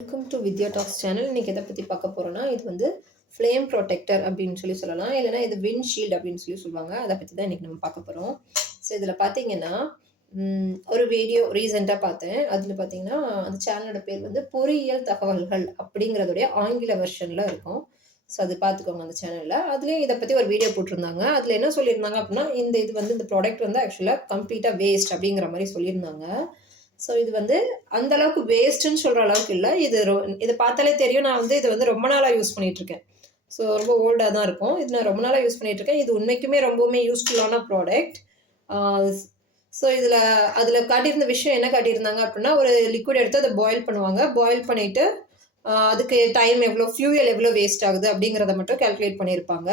Welcome to Vidya Talks channel. இன்றைக்கி எதை பற்றி பார்க்க போகிறோன்னா, இது வந்து ஃப்ளேம் ப்ரொடெக்டர் அப்படின்னு சொல்லலாம். இல்லைனா இது விண்ட்ஷீல்டு அப்படின்னு சொல்லுவாங்க. அதை பற்றி தான் இன்றைக்கி நம்ம பார்க்க போகிறோம். ஸோ இதில் பார்த்தீங்கன்னா, ஒரு வீடியோ ரீசெண்டாக பார்த்தேன். அதில் பார்த்தீங்கன்னா, அந்த சேனலோட பேர் வந்து பொறியியல் தகவல்கள் அப்படிங்கிறதுடைய ஆங்கில வெர்ஷனில் இருக்கும். ஸோ அது பார்த்துக்கோங்க அந்த சேனலில். அதுலேயும் இதை பற்றி ஒரு வீடியோ போட்டிருந்தாங்க. அதில் என்ன சொல்லியிருந்தாங்க அப்படின்னா, இந்த ப்ராடக்ட் வந்து ஆக்சுவலாக கம்ப்ளீட்டாக வேஸ்ட் அப்படிங்கிற மாதிரி சொல்லியிருந்தாங்க. ஸோ இது வந்து அந்த அளவுக்கு வேஸ்ட்டுன்னு சொல்கிற அளவுக்கு இல்லை. இதை பார்த்தாலே தெரியும். நான் வந்து இதை வந்து ரொம்ப நாளாக யூஸ் பண்ணிகிட்ருக்கேன். ஸோ ரொம்ப ஓல்டாக தான் இருக்கும். இது நான் ரொம்ப நாளாக யூஸ் பண்ணிகிட்ருக்கேன். இது உண்மைக்குமே ரொம்பவுமே யூஸ்ஃபுல்லான ப்ராடக்ட். ஸோ அதில் காட்டியிருந்த விஷயம் என்ன காட்டியிருந்தாங்க அப்படின்னா, ஒரு லிக்விட் எடுத்து அதை பாயில் பண்ணுவாங்க. பாயில் பண்ணிவிட்டு அதுக்கு டைம் எவ்வளோ, ஃபியூயல் எவ்வளோ வேஸ்ட் ஆகுது அப்படிங்கிறத மட்டும் கால்குலேட் பண்ணியிருப்பாங்க.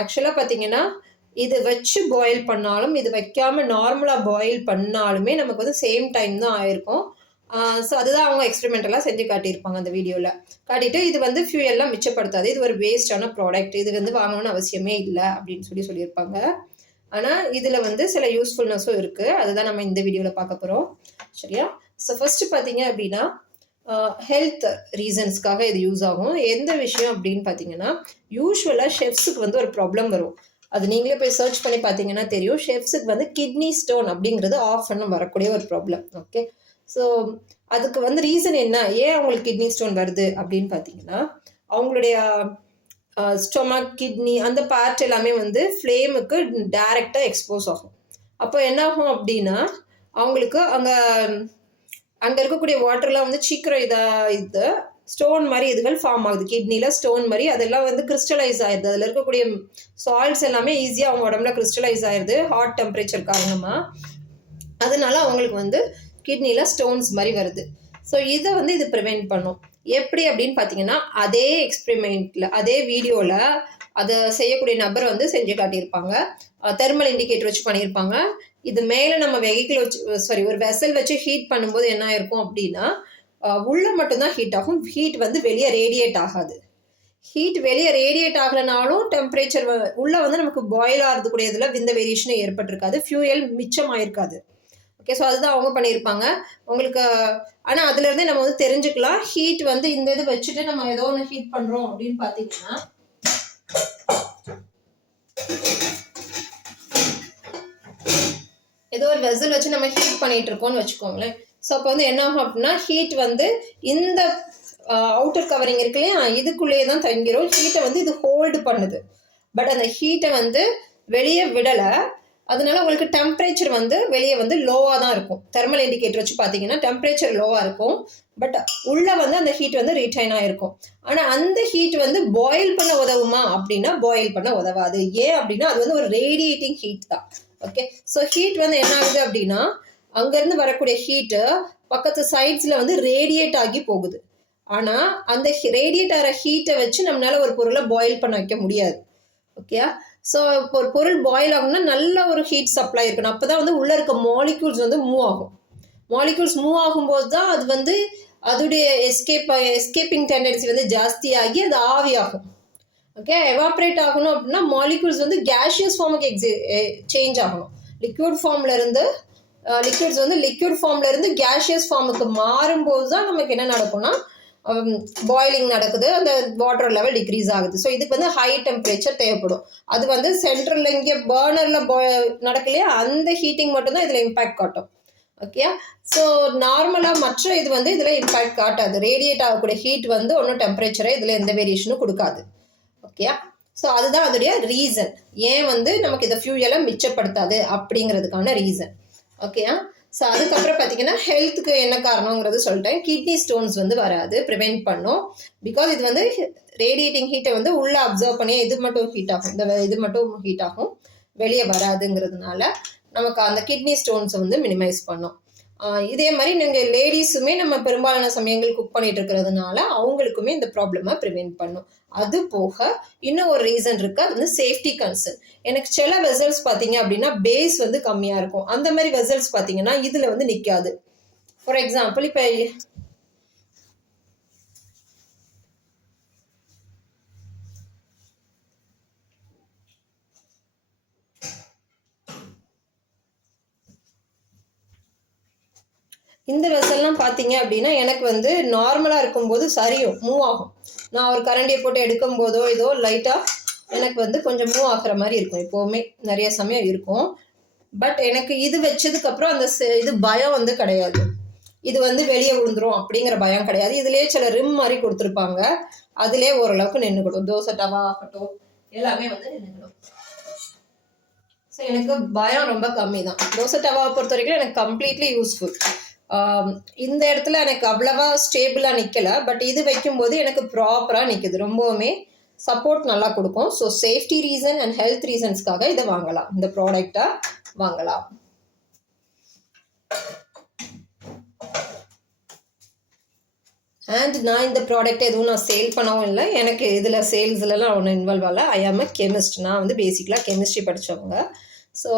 ஆக்சுவலாக பார்த்தீங்கன்னா, இது வச்சு பாயில் பண்ணாலும், இது வைக்காமல் நார்மலாக பாயில் பண்ணாலுமே நமக்கு வந்து சேம் டைம் தான் ஆயிருக்கும். ஸோ அதுதான் அவங்க எக்ஸ்பெரிமெண்டெல்லாம் செஞ்சு காட்டியிருப்பாங்க அந்த வீடியோவில். காட்டிட்டு இது வந்து ஃபியூயல்லாம் மிச்சப்படுத்தாது, இது ஒரு வேஸ்டான ப்ராடக்ட், இது வந்து வாங்கணும்னு அவசியமே இல்லை அப்படின்னு சொல்லியிருப்பாங்க. ஆனால் இதில் வந்து சில யூஸ்ஃபுல்னஸும் இருக்குது. அதுதான் நம்ம இந்த வீடியோவில் பார்க்க போகிறோம். சரியா? ஸோ ஃபஸ்ட்டு பார்த்தீங்க அப்படின்னா, ஹெல்த் ரீசன்ஸ்க்காக இது யூஸ் ஆகும். எந்த விஷயம் அப்படின்னு பார்த்தீங்கன்னா, யூஸ்வலாக ஷெஃப்ஸுக்கு வந்து ஒரு ப்ராப்ளம் வரும். அது நீங்களே போய் சர்ச் பண்ணி பார்த்தீங்கன்னா தெரியும். ஷெஃப்ஸுக்கு வந்து கிட்னி ஸ்டோன் அப்படிங்கிறது ஆஃப் அண்ட் வரக்கூடிய ஒரு ப்ராப்ளம். ஓகே, ஸோ அதுக்கு வந்து ரீசன் என்ன, ஏன் அவங்களுக்கு கிட்னி ஸ்டோன் வருது அப்படின்னு பார்த்தீங்கன்னா, அவங்களுடைய ஸ்டொமக், கிட்னி அந்த பார்ட் எல்லாமே வந்து ஃப்ளேமுக்கு டைரெக்டாக எக்ஸ்போஸ் ஆகும். அப்போ என்ன ஆகும் அப்படின்னா, அவங்களுக்கு அங்கே இருக்கக்கூடிய வாட்டர்லாம் வந்து சீக்கிரம் இது ஸ்டோன் மாதிரி இதுகள் ஃபார்ம் ஆகுது. கிட்னியில் ஸ்டோன் மாதிரி அதெல்லாம் வந்து கிறிஸ்டலைஸ் ஆயிடுது. அதில் இருக்கக்கூடிய சால்ட்ஸ் எல்லாமே ஈஸியாக அவங்க உடம்புல கிறிஸ்டலைஸ் ஆயிடுது ஹாட் டெம்பரேச்சர் காரணமாக. அதனால அவங்களுக்கு வந்து கிட்னியில் ஸ்டோன்ஸ் மாதிரி வருது. ஸோ இதை வந்து இது ப்ரிவெண்ட் பண்ணும். எப்படி அப்படின்னு பார்த்தீங்கன்னா, அதே எக்ஸ்பெரிமெண்ட்டில் அதே வீடியோவில் அதை செய்யக்கூடிய நபர் வந்து செஞ்சு காட்டியிருப்பாங்க. தெர்மல் இண்டிகேட்டர் வச்சு பண்ணியிருப்பாங்க. இது மேலே நம்ம ஒரு வெசல் வச்சு ஹீட் பண்ணும்போது என்ன ஆயிருக்கும் அப்படின்னா, உள்ள மட்டும்தான் ஹீட் ஆகும். ஹீட் வந்து வெளியே ரேடியேட் ஆகாது. ஹீட் வெளியே ரேடியேட் ஆகலைனாலும் டெம்பரேச்சர் உள்ள வந்து நமக்கு பாயில் ஆகிறதுக்கூடிய இதில் எந்த வேரியேஷனும் ஏற்பட்டிருக்காது. ஃபியூயல் மிச்சம் ஆயிருக்காது. ஓகே, ஸோ அதுதான் அவங்க பண்ணியிருப்பாங்க உங்களுக்கு. ஆனால் அதுலேருந்தே நம்ம வந்து தெரிஞ்சுக்கலாம், ஹீட் வந்து இந்த இது வச்சுட்டு நம்ம ஏதோ ஒன்று ஹீட் பண்ணுறோம் அப்படின்னு பார்த்தீங்கன்னா, ஏதோ ஒரு வெசல் வச்சு நம்ம ஹீட் பண்ணிட்டு இருக்கோம்னு வச்சுக்கோங்களேன். ஸோ அப்போ வந்து என்ன ஆகும் அப்படின்னா, ஹீட் வந்து இந்த அவுட்டர் கவரிங் இருக்கு இல்லையா, இதுக்குள்ளேயே தான் தங்கிரும். ஹீட்டை வந்து இது ஹோல்டு பண்ணுது. பட் அந்த ஹீட்டை வந்து வெளியே விடலை. அதனால உங்களுக்கு டெம்பரேச்சர் வந்து வெளியே வந்து லோவாக தான் இருக்கும். தெர்மல் இண்டிகேட்டர் வச்சு பார்த்தீங்கன்னா டெம்பரேச்சர் லோவாக இருக்கும். பட் உள்ளே வந்து அந்த ஹீட் வந்து ரீடைன் ஆகிருக்கும். ஆனால் அந்த ஹீட் வந்து பாயில் பண்ண உதவுமா அப்படின்னா பாயில் பண்ண உதவாது. ஏன் அப்படின்னா அது வந்து ஒரு ரேடியேட்டிங் ஹீட் தான். ஓகே, ஸோ ஹீட் வந்து என்ன ஆகுது அப்படின்னா, அங்கேருந்து வரக்கூடிய ஹீட்டு பக்கத்து சைட்ஸில் வந்து ரேடியேட் ஆகி போகுது. ஆனால் அந்த ரேடியேட் ஆகிற ஹீட்டை வச்சு நம்மளால ஒரு பொருளை பாயில் பண்ண வைக்க முடியாது. ஓகே, ஸோ இப்போ ஒரு பொருள் பாயில் ஆகணும்னா நல்ல ஒரு ஹீட் சப்ளை இருக்கணும். அப்போ தான் வந்து உள்ளே இருக்க மாலிக்யூல்ஸ் வந்து மூவ் ஆகும். மாலிக்யூல்ஸ் மூவ் ஆகும்போது தான் அது வந்து அதோடைய எஸ்கேப்பிங் டெண்டன்சி வந்து ஜாஸ்தியாகி அது ஆவியாகும். ஓகே, எவாப்ரேட் ஆகணும் அப்படின்னா மாலிக்யூல்ஸ் வந்து கேஷியஸ் ஃபார்முக்கு சேஞ்ச் ஆகணும். லிக்விட் ஃபார்ம்ல இருந்து கேஷியஸ் ஃபார்முக்கு மாறும்போது தான் நமக்கு என்ன நடக்கும்னா, பாயிலிங் நடக்குது, அந்த வாட்டர் லெவல் டிக்ரீஸ் ஆகுது. ஸோ இதுக்கு வந்து ஹை டெம்பரேச்சர் தேவைப்படும். அது வந்து சென்ட்ரலில் இங்கே பர்னரில் நடக்கலையா, அந்த ஹீட்டிங் மட்டும்தான் இதில் இம்பேக்ட் காட்டும். ஓகே, ஸோ நார்மலாக மற்ற இது வந்து இதில் இம்பேக்ட் காட்டாது. ரேடியேட் ஆகக்கூடிய ஹீட் வந்து ஒன்றும் டெம்பரேச்சரை இதில் எந்த வேரியேஷனும் கொடுக்காது. ஓகே, ஸோ அதுதான் அதோடைய ரீசன், ஏன் வந்து நமக்கு இதை ஃபியூயலை மிச்சப்படுத்தாது அப்படிங்கிறதுக்கான ரீசன். ஓகேயா, ஸோ அதுக்கப்புறம் பார்த்தீங்கன்னா ஹெல்த்துக்கு என்ன காரணங்கிறது சொல்லிட்டேன். கிட்னி ஸ்டோன்ஸ் வந்து வராது, ப்ரிவெண்ட் பண்ணும். பிகாஸ் இது வந்து ரேடியேட்டிங் ஹீட்டை வந்து உள்ளே அப்சர்வ் பண்ணி இது மட்டும் ஹீட் ஆகும், வெளியே வராதுங்கிறதுனால நமக்கு அந்த கிட்னி ஸ்டோன்ஸை வந்து மினிமைஸ் பண்ணும். இதே மாதிரி நீங்கள் லேடிஸுமே நம்ம பெரும்பாலான சமயங்கள் குக் பண்ணிட்டு இருக்கிறதுனால அவங்களுக்குமே இந்த ப்ராப்ளமை ப்ரிவெண்ட் பண்ணும். அது போக இன்னும் ஒரு ரீசன் இருக்குது, அது வந்து சேஃப்டி கன்சர்ன். எனக்கு சில வெசல்ஸ் பார்த்தீங்க அப்படின்னா பேஸ் வந்து கம்மியாக இருக்கும். அந்த மாதிரி வெசல்ஸ் பார்த்தீங்கன்னா இதில் வந்து நிற்காது. ஃபார் எக்ஸாம்பிள், இப்போ இந்த வெசல்லாம் பார்த்தீங்க அப்படின்னா எனக்கு வந்து நார்மலாக இருக்கும்போது சரியும் மூவ் ஆகும். நான் ஒரு கரண்டியை போட்டு எடுக்கும் போதோ ஏதோ லைட்டாக எனக்கு வந்து கொஞ்சம் மூவ் ஆகுற மாதிரி இருக்கும். எப்போவுமே நிறைய சமயம் இருக்கும். பட் எனக்கு இது வச்சதுக்கப்புறம் அந்த இது பயம் வந்து கிடையாது. இது வந்து வெளியே விழுந்துரும் அப்படிங்கிற பயம் கிடையாது. இதுலேயே சில ரிம் மாதிரி கொடுத்துருப்பாங்க. அதுலேயே ஓரளவுக்கு நின்றுக்கிடும். தோசை டவா ஆகட்டும் எல்லாமே வந்து நின்றுக்கிடும். ஸோ எனக்கு பயம் ரொம்ப கம்மி தான். தோசை டவாவை பொறுத்த வரைக்கும் எனக்கு கம்ப்ளீட்லி யூஸ்ஃபுல். இந்த இடத்துல எனக்கு அவ்வளவா ஸ்டேபிளாக நிற்கலை. பட் இது வைக்கும்போது எனக்கு ப்ராப்பராக நிற்குது. ரொம்பவுமே சப்போர்ட் நல்லா கொடுக்கும். So safety reason and health ரீசன்ஸ்க்காக இதை வாங்கலாம். இந்த ப்ராடக்டை வாங்கலாம். அண்ட் நான் இந்த ப்ராடக்ட் எதுவும் நான் சேல் பண்ணவும் இல்லை. எனக்கு இதில் சேல்ஸ்லலாம் ஒன்றும் இன்வால்வ் ஆகலை. ஐ ஆம் அ கெமிஸ்ட். நான் வந்து பேசிக்கலாக கெமிஸ்ட்ரி படித்தவங்க. ஸோ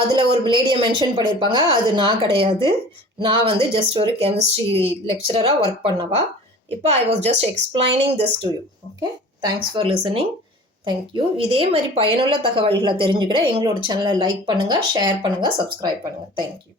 அதில் ஒரு லேடியை மென்ஷன் பண்ணியிருப்பாங்க. அது நான் கிடையாது. நான் வந்து ஜஸ்ட் ஒரு கெமிஸ்ட்ரி லெக்சரராக ஒர்க் பண்ணவா. இப்போ I was just explaining this to you. Okay, thanks for listening. Thank you. இதே மாதிரி பயனுள்ள தகவல்களை தெரிஞ்சுக்கிட எங்களோட சேனலை லைக் பண்ணுங்கள், ஷேர் பண்ணுங்கள், சப்ஸ்கிரைப் பண்ணுங்கள். தேங்க்யூ.